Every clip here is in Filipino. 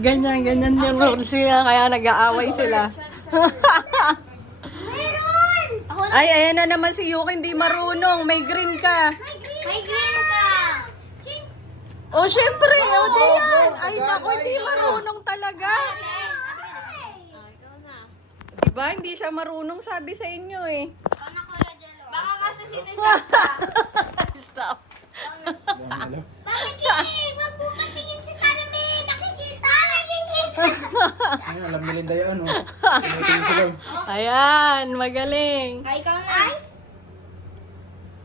Ganyan yung rules sila, kaya nag-aaway sila. Meron! Ay, ayan na naman si Yuki, hindi marunong. May green ka. May green ka! Oh, syempre, oh, di yan. Ay, naku, hindi marunong talaga. Diba, hindi siya marunong, sabi sa inyo eh. Ikaw na, Kuya Jello. Baka kasi sinisap ka. Stop. Bakit eh? Huwag mo patingin si Carmen. Nakikita. Nakikita. Ay, alam ni Linda yan, oh. Tinitingin ko lang. Ayan, magaling. Ay, ikaw na. Ay?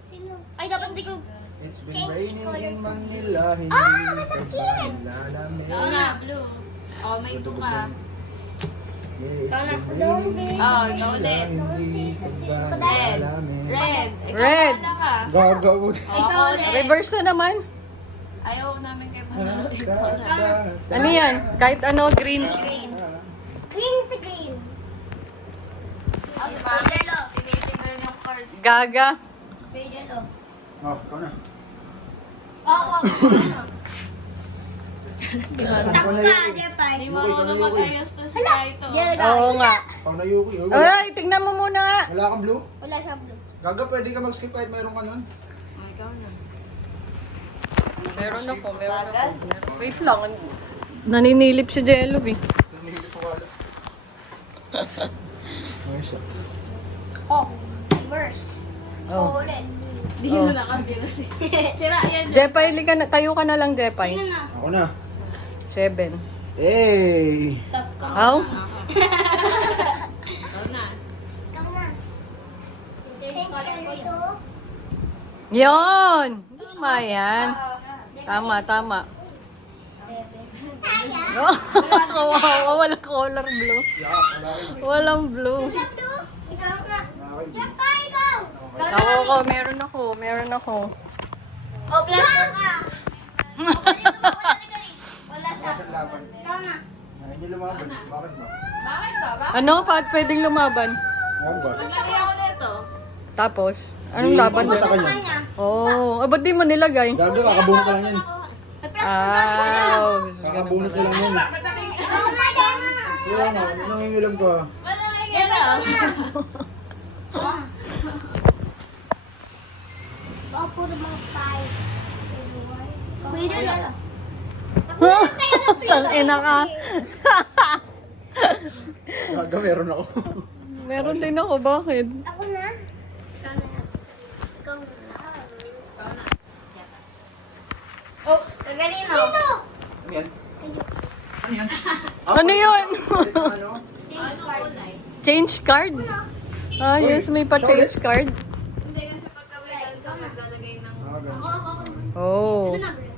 Sino? Ay, dapat di ko... It's been raining in Manila, hindi ka ba nilalamig? Ikaw na, blue. Oh, may 2 ka. Yeah, it's been raining in Oh, Manila, ulit. hindi ka ba nilalamig? Red. Ikaw Red. wala ka. Gagawin. Ikaw ulit. Reverse na naman. Ayaw namin kayo manalo. Ano yan? Kahit ano, green. Green to green. Oh, diba? Tinitingnan yung cards. Gaga. Kuya Jello. Oh, ikaw na. Oo. Ikaw na Yuki. Jepay. Hindi Yuki, ikaw na marunong Yuki. mag-ayos to si Kaito. Oo nga. Ikaw na Yuki. Oh, Ay, tignan mo muna nga. wala kang blue? Wala siya blue. Gaga, pwede ka mag-skip kahit mayroon ka nun. Oh, ikaw na. Meron ako. Wait lang. Naninilip si Jello eh. Nanihilip ko wala. Okay siya. Oh. Reverse. Oh. Ulit. Hindi na nakagila si... Sira yan. Jepay, tayo ka na lang, Jepay. Sino na? Ako na. 7. Hey! Stop ka. How? Ikaw na. Ikaw na. Change color ito. Yon! Tama yan. Tama. Sayang. Oh, kawawa, wala color blue. Yeah, wala rin. Walang blue. Wala blue. Ikaw na. Wala rin. Jepay, ikaw. Ako, meron ako. Oh, black ka. Wala siya. Wala siyang laban. Ikaw na. Ay, hindi lumaban. Bakit ba? Bakit ba? Bakit? Ano, pwedeng lumaban? Bakit ba? Maglagay ako nito. Tapos, anong laban Basta doon? ka niya. Kanya. Oh, ba't di mo nilagay? Gaga, kakabunot ka lang yan. May plastic Kakabunot ka lang yan. Ikaw na, Dema. Wala nga, nangingilam ka. Wala nga galaw. Ako puro mga five. Pwede lang. Tangina ka. Gaga, meron ako. Meron din ako, bakit? Ako na. Ikaw na. Ikaw na. Oh, kaganino. Dito. Ano yan? Ano yan? Ano yun? Ano? Change card. Change card? Ah, yes, may pa-change card. Hindi kasi pagka may ganda, maglalagay ng... Ah, ganun. Ako. Oh. Ano na, bro?